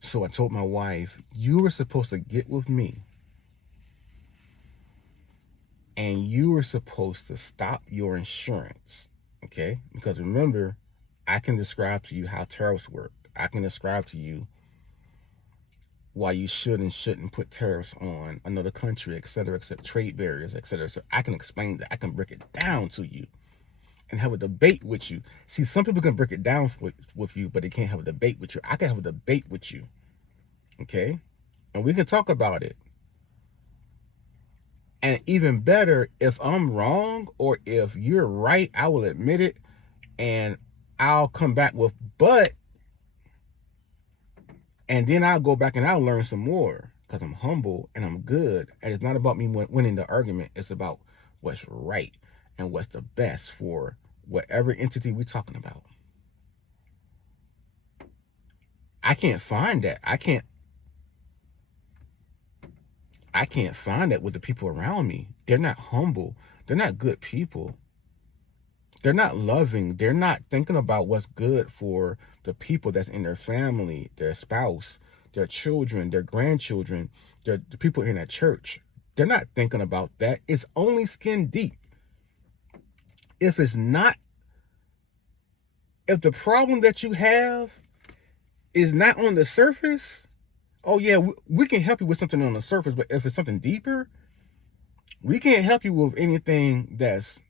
So I told my wife, you were supposed to get with me and you were supposed to stop your insurance. Okay? Because remember, I can describe to you how tariffs work. I can describe to you why you should and shouldn't put tariffs on another country, etc., trade barriers, etc. So I can explain that. I can break it down to you and have a debate with you. See, some people can break it down with you, but they can't have a debate with you. I can have a debate with you, okay? And we can talk about it. And even better, if I'm wrong or if you're right, I will admit it and I'll come back with but, and then I'll go back and I'll learn some more because I'm humble and I'm good. And it's not about me winning the argument. It's about what's right and what's the best for whatever entity we're talking about. I can't find that. I can't find that with the people around me. They're not humble. They're not good people. They're not loving. They're not thinking about what's good for the people that's in their family, their spouse, their children, their grandchildren, the people in that church. They're not thinking about that. It's only skin deep. If it's not, if the problem that you have is not on the surface, oh yeah, we can help you with something on the surface, but if it's something deeper, we can't help you with anything that's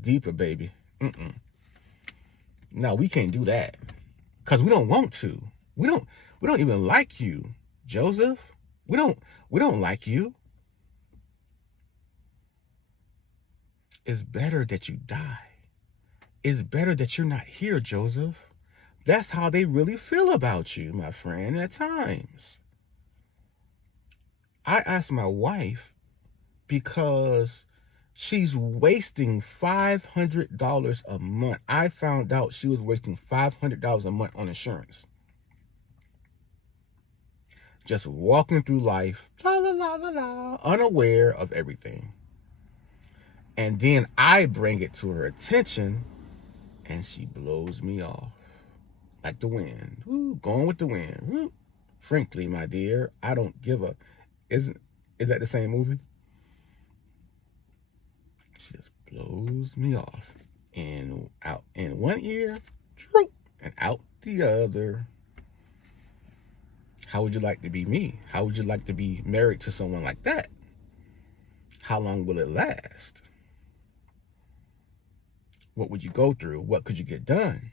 deeper, baby. No, we can't do that because we don't want to. We don't even like you, Joseph. We don't like you. It's better that you die. It's better that you're not here, Joseph. That's how they really feel about you, my friend, at times. I asked my wife because she's wasting $500 a month. I found out she was wasting $500 a month on insurance. Just walking through life, la la la la la, unaware of everything. And then I bring it to her attention and she blows me off like the wind. Woo, going with the wind. Woo. Frankly, my dear, I don't give a. Is that the same movie? She just blows me off. And out in one ear, and out the other. How would you like to be me? How would you like to be married to someone like that? How long will it last? What would you go through? What could you get done?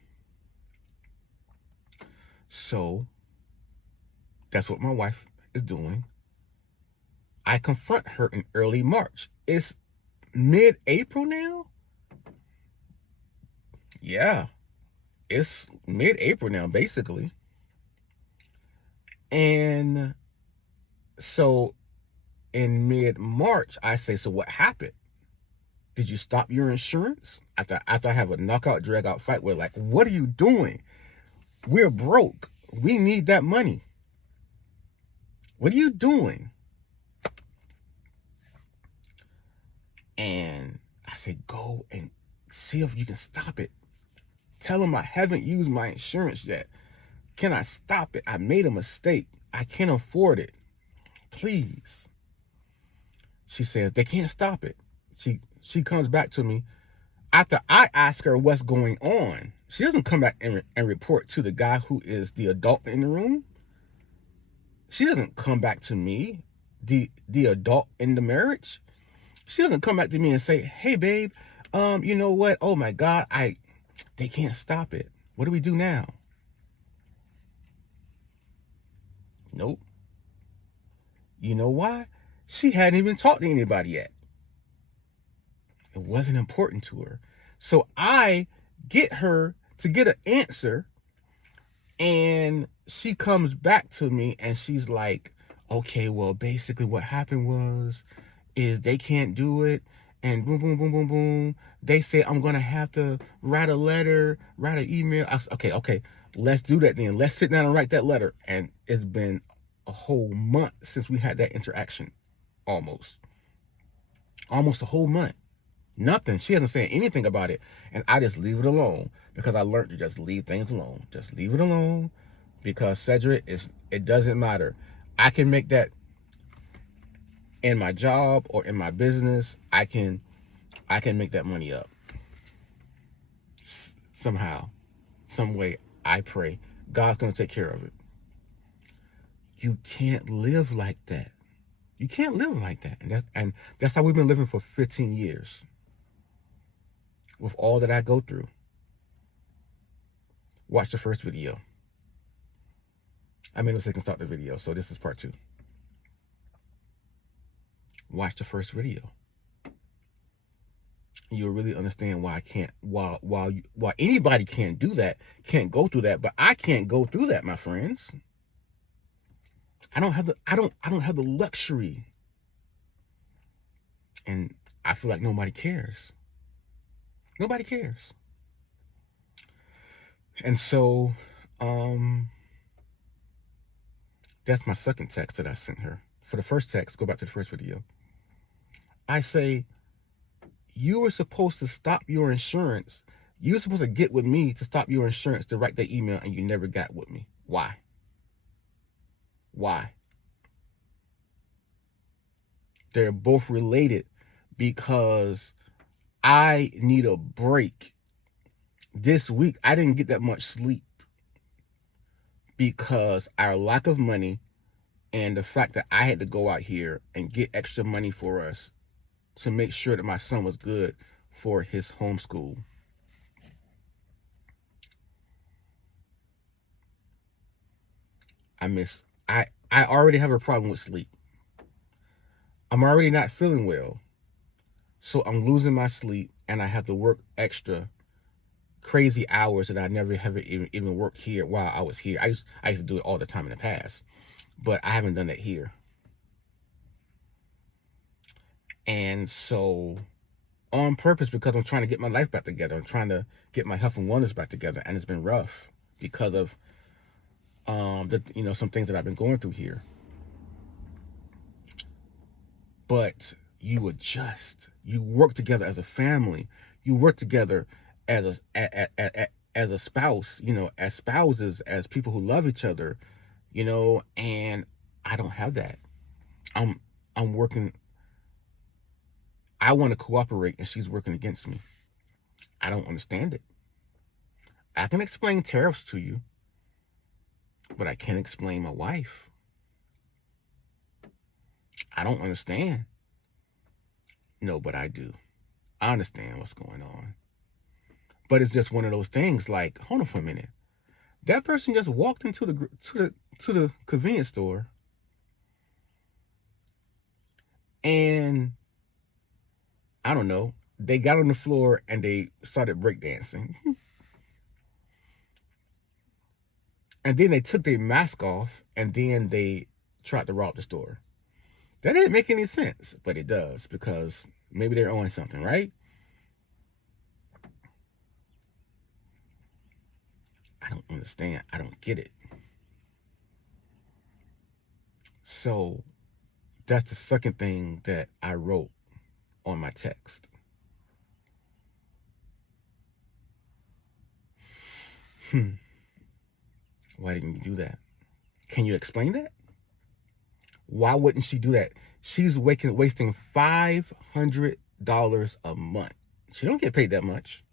So that's what my wife is doing. I confront her in early March. It's mid-April now? Yeah, it's mid-April now, basically. And so in mid-March, I say, so what happened? Did you stop your insurance? After I have a knockout, drag out fight, we're like, what are you doing? We're broke. We need that money. What are you doing? And I say, go and see if you can stop it. Tell them I haven't used my insurance yet. Can I stop it? I made a mistake. I can't afford it. Please. She says, they can't stop it. She comes back to me after I ask her what's going on. She doesn't come back and report to the guy who is the adult in the room. She doesn't come back to me, the adult in the marriage. She doesn't come back to me and say, hey, babe, you know what? Oh, my God, they can't stop it. What do we do now? Nope. You know why? She hadn't even talked to anybody yet. It wasn't important to her. So I get her to get an answer, and she comes back to me and she's like, okay, well, basically what happened is they can't do it, and boom, boom, boom, boom, boom. They say I'm going to have to write a letter, write an email. I said, okay, let's do that then. Let's sit down and write that letter. And it's been a whole month since we had that interaction. Almost a whole month. Nothing. She hasn't said anything about it. And I just leave it alone because I learned to just leave things alone. Just leave it alone. because Cedric, it doesn't matter. I can make that in my job or in my business. I can make that money up somehow, some way. I pray God's going to take care of it. You can't live like that. You can't live like that. And that's how we've been living for 15 years. With all that I go through. Watch the first video. I made a mistake and start the video, so this is part 2. Watch the first video. You'll really understand why I can't, while anybody can't do that, can't go through that, but I can't go through that, my friends. I don't have the luxury. And I feel like nobody cares. Nobody cares. And so, that's my second text that I sent her. For the first text, go back to the first video. I say, you were supposed to stop your insurance. You were supposed to get with me to stop your insurance to write that email, and you never got with me. Why? Why? They're both related because I need a break. This week, I didn't get that much sleep because our lack of money and the fact that I had to go out here and get extra money for us to make sure that my son was good for his homeschool. I already have a problem with sleep. I'm already not feeling well. So I'm losing my sleep, and I have to work extra crazy hours that I never have even worked here while I was here. I used to do it all the time in the past, but I haven't done that here. And so on purpose, because I'm trying to get my life back together, I'm trying to get my health and wellness back together, and it's been rough because of some things that I've been going through here. But you adjust. You work together as a family. You work together as a spouse, as spouses, as people who love each other, and I don't have that. I'm working. I want to cooperate, and she's working against me. I don't understand it. I can explain tariffs to you, but I can't explain my wife. I don't understand. No, but I do. I understand what's going on. But it's just one of those things like, hold on for a minute. That person just walked into the convenience store and I don't know, they got on the floor and they started breakdancing. And then they took their mask off and then they tried to rob the store. That didn't make any sense, but it does because maybe they're on something, right? I don't understand. I don't get it. So that's the second thing that I wrote on my text. Why didn't you do that? Can you explain that? Why wouldn't she do that? She's wasting $500 a month. She don't get paid that much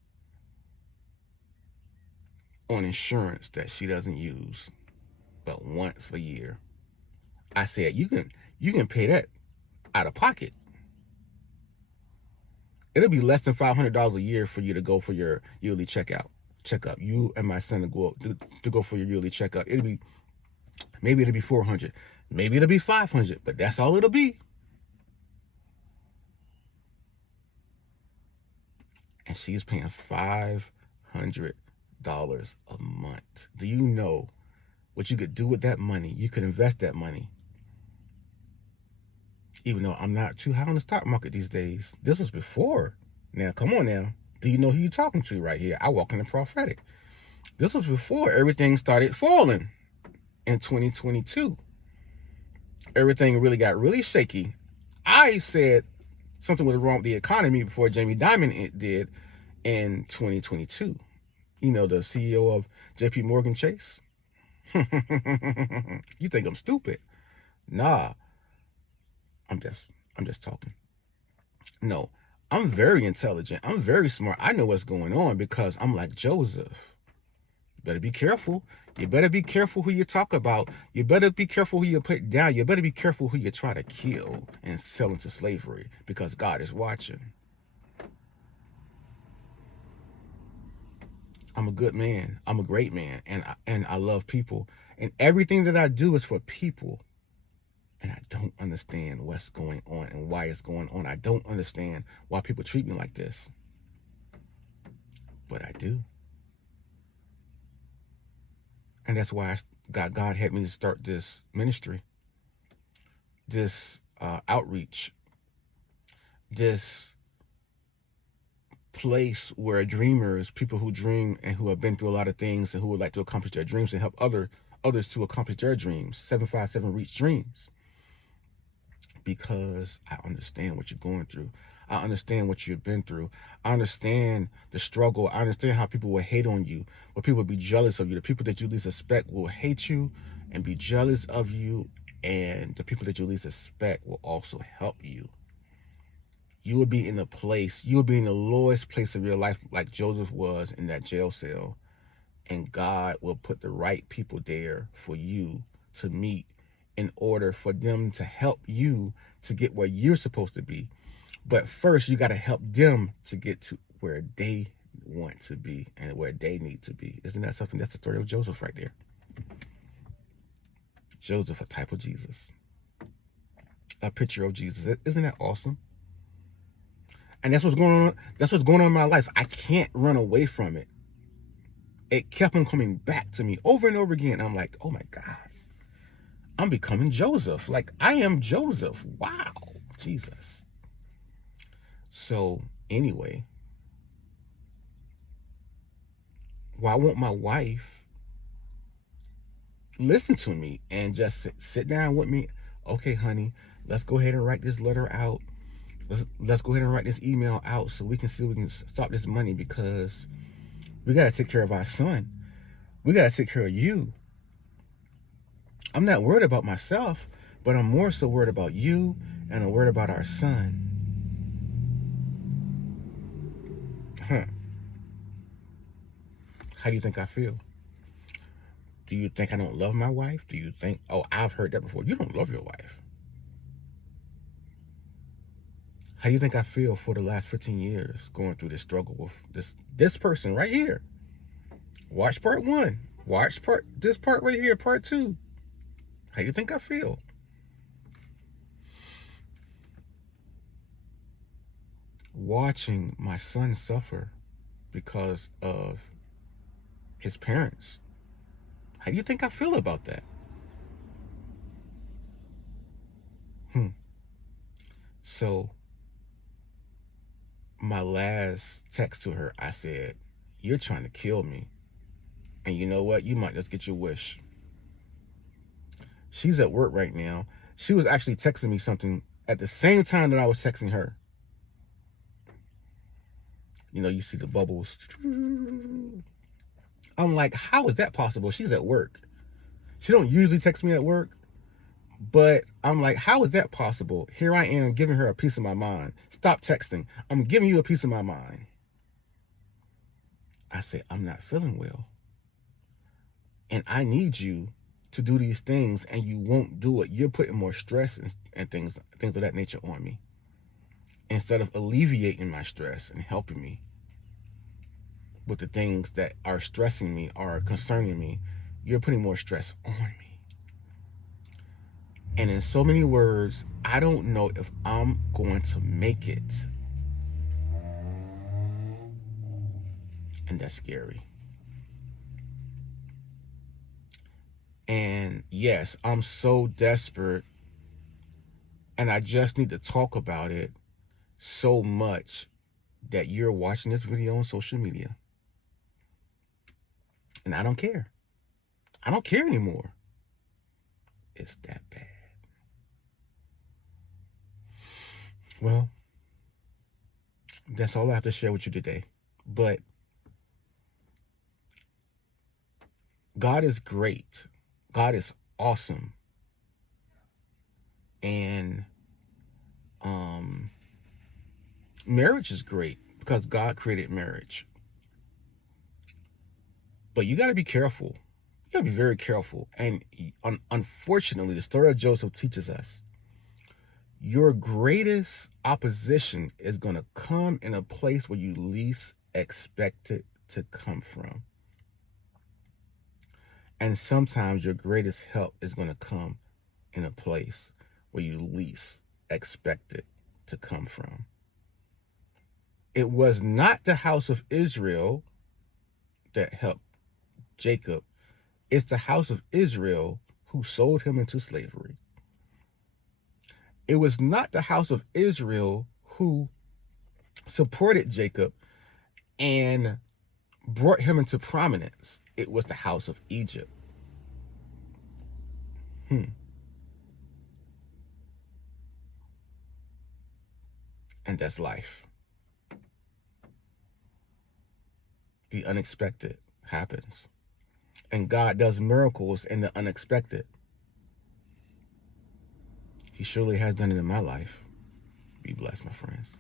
on insurance that she doesn't use but once a year. I said, you can pay that out of pocket. It'll be less than $500 a year for you to go for your yearly checkup. You and my son to go for your yearly checkup. Maybe it'll be $400. Maybe it'll be $500, but that's all it'll be. And she's paying $500 a month. Do you know what you could do with that money? You could invest that money. Even though I'm not too high on the stock market these days. This was before. Now, come on now. Do you know who you're talking to right here? I walk in the prophetic. This was before everything started falling in 2022. Everything really got really shaky. I said something was wrong with the economy before Jamie Dimon did in 2022. The CEO of JP Morgan Chase. You think I'm stupid? Nah, I'm just I'm just talking. No, I'm very intelligent. I'm very smart. I know what's going on because I'm like Joseph. You better be careful. You better be careful who you talk about. You better be careful who you put down. You better be careful who you try to kill and sell into slavery because God is watching. I'm a good man. I'm a great man, and I love people. And everything that I do is for people. And I don't understand what's going on and why it's going on. I don't understand why people treat me like this, but I do. And that's why God had me to start this ministry, this outreach, this place where dreamers, people who dream and who have been through a lot of things and who would like to accomplish their dreams and help others to accomplish their dreams. 757 Reach Dreams. Because I understand what you're going through. I understand what you've been through. I understand the struggle. I understand how people will hate on you, or people will be jealous of you. The people that you least suspect will hate you and be jealous of you, and the people that you least suspect will also help you. You will be in a place, you will be in the lowest place of your life, like Joseph was in that jail cell, and God will put the right people there for you to meet in order for them to help you to get where you're supposed to be. But first, you got to help them to get to where they want to be and where they need to be. Isn't that something? That's the story of Joseph right there. Joseph, a type of Jesus, a picture of Jesus. Isn't that awesome? And that's what's going on. That's what's going on in my life. I can't run away from it. It kept on coming back to me over and over again. I'm like, oh my God, I'm becoming Joseph. Like, I am Joseph. Wow, Jesus. So anyway, why won't my wife listen to me and just sit down with me? Okay, honey, let's go ahead and write this letter out. Let's go ahead and write this email out so we can see if we can stop this money, because we got to take care of our son. We got to take care of you. I'm not worried about myself, but I'm more so worried about you, and I'm worried about our son. Huh. How do you think I feel? Do you think I don't love my wife? Do you think, oh, I've heard that before, you don't love your wife? How do you think I feel for the last 15 years going through this struggle with this person right here? Watch part 1. Watch this part right here, part 2. How do you think I feel? Watching my son suffer because of his parents. How do you think I feel about that? So my last text to her, I said, you're trying to kill me. And you know what? You might just get your wish. She's at work right now. She was actually texting me something at the same time that I was texting her. You know, you see the bubbles. I'm like, how is that possible? She's at work. She don't usually text me at work, but I'm like, how is that possible? Here I am giving her a piece of my mind. Stop texting. I'm giving you a piece of my mind. I say, I'm not feeling well. And I need you to do these things, and you won't do it. You're putting more stress and things of that nature on me, instead of alleviating my stress and helping me with the things that are stressing me or concerning me. You're putting more stress on me. And in so many words, I don't know if I'm going to make it. And that's scary. And yes, I'm so desperate, and I just need to talk about it so much that you're watching this video on social media. And I don't care. I don't care anymore. It's that bad. Well, that's all I have to share with you today. But God is great. God is awesome. And marriage is great because God created marriage. But you got to be careful. You got to be very careful. And unfortunately, the story of Joseph teaches us your greatest opposition is going to come in a place where you least expect it to come from. And sometimes your greatest help is going to come in a place where you least expect it to come from. It was not the house of Israel that helped Jacob. It's the house of Israel who sold him into slavery. It was not the house of Israel who supported Jacob and brought him into prominence. It was the house of Egypt. And that's life. The unexpected happens. And God does miracles in the unexpected. He surely has done it in my life. Be blessed, my friends.